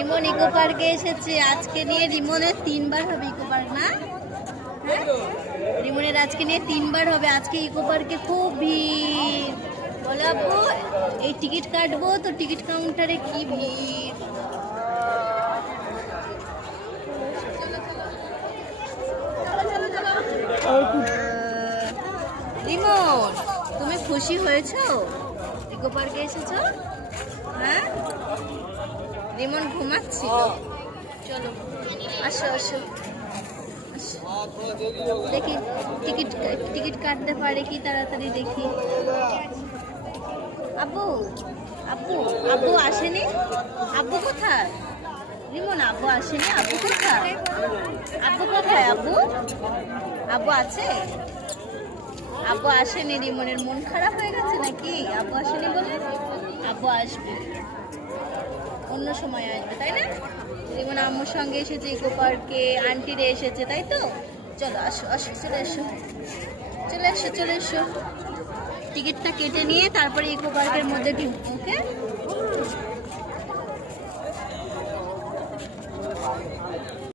Rimon eco পার্কে এসেছে। আজকে নিয়ে রিমনের তিনবার হবে ইকো পার্ক, না? হ্যাঁ? রিমনের আজকে নিয়ে তিনবার হবে। আজকে ইকো পার্কে খুব ভিড়। বলে আপু, এই টিকিট কাটবো তো টিকিট কাউন্টারে কি ভিড়? রিমন তুমি খুশি হয়েছো? ইকো পার্কে এসেছ? হ্যাঁ? রিমন ঘুমাচ্ছিল। চলো, আসো আসো। দেখি, টিকিট টিকিট কাটতে পারে কি তাড়াতাড়ি দেখি। আব্বু আব্বু আব্বু আসেনি? আব্বু কোথায়? রিমন, আব্বু আসেনি? আব্বু কোথায়? আব্বু কোথায়, আব্বু? আব্বু আছে? আব্বু আসেনি, রিমনের মন খারাপ হয়ে গেছে নাকি? আব্বু আসেনি বলে? আব্বু আসবে। অন্য সময় আসবে, তাই না? যেমন আম্মুর সঙ্গে এসেছে ইকো পার্কে, আন্টিরে এসেছে, তাই তো? চলো আসো আসো, চলে এসো। চলে এসো চলে এসো। টিকিটটা কেটে নিয়ে তারপরে ইকো পার্কের মধ্যে ঢুকবো, ওকে?